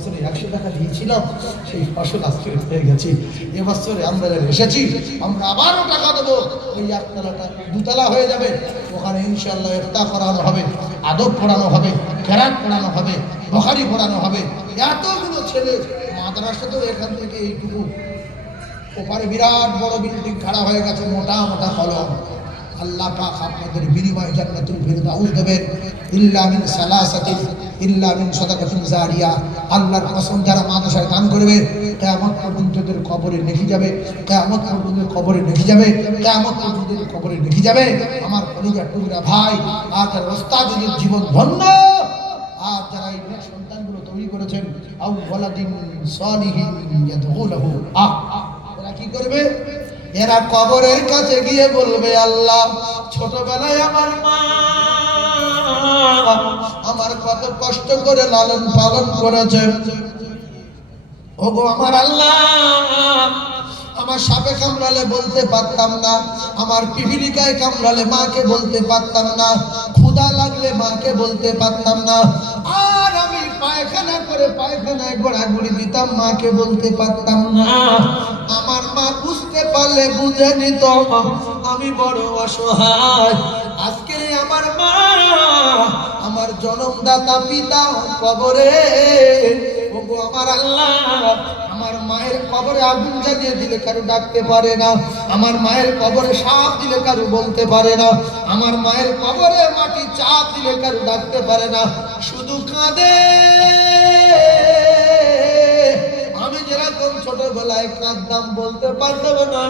বছরে 100 টাকা দিয়েছিলাম, সেই ফসল আজকে হয়ে গেছে। এবছরে আমরা এসেছি, আমরা আবারও টাকা দেবো, ওই একতলাটা দুতলা হয়ে যাবে। ওখানে ইনশাআল্লাহ ইফতার করানো হবে, আদব পড়ানো হবে, কেরাত পড়ানো হবে, বুখারী পড়ানো হবে। এতগুলো ছেলে মাদ্রাসা তো এখান থেকে এইটুকু, ওপারে বিরাট বড় বিল্ডিং খাড়া হয়ে গেছে, মোটা মোটা কলম। আল্লাহ পাক আপনাদের বিনিময়ে জান্নাতুল ফিরদাউস দেবেন। ইল্লা মিন সালাসাতিন, ইল্লা মিন সাদাকাতিন জারিয়া। আল্লাহর কসম, যারা মাদ্রাসায় দান করবে কিয়ামত পর্যন্ত তাদের কবরে লিখে যাবে, কিয়ামত পর্যন্ত কবরে লিখে যাবে, কিয়ামত পর্যন্ত কবরে লিখে যাবে। আমার কলিজার টুকরা ভাই, আর যারা ওস্তাদের জীবন ধন্য, আর যারা এই সন্তানগুলো তৈরি করেছেন, আও ওয়ালাদিন সালিহিন ইয়াদউলাহু, এরা কি করবে? এরা কবরের কাছে গিয়ে বলবে, আল্লাহ ছোটবেলায় আমার মা আমার কত কষ্ট করে লালন পালন করেছে, ওগো আমার আল্লাহ, আমার সাপে কামড়ালে বলতে পারতাম না, আমার পিপিলিকায় কামড়ালে মাকে বলতে পারতাম না, ক্ষুধা লাগলে মাকে বলতে পারতাম না, আর আমি পায়খানা করে পায়খানায় গোড়াগুড়ি দিতাম, মাকে বলতে পারতাম না। আমার মা বুঝতে পারলে বুঝে নিত আমি বড় অসহায়। আজকে আমার মা, আমার জন্মদাতা পিতা কবরে, ওগো আমার আল্লাহ, আমার মায়ের কবরে আগুন জ্বালিয়ে দিলে কারো ডাকতে পারে না, আমার মায়ের কবরে সাপ দিলে কারো বলতে পারে না, আমার মায়ের কবরে মাটি চাপ দিলে কারো ডাকতে পারে না, শুধু কাঁদে। আমি যেরকম ছোটবেলায় কাঁদতাম বলতে পারতাম না।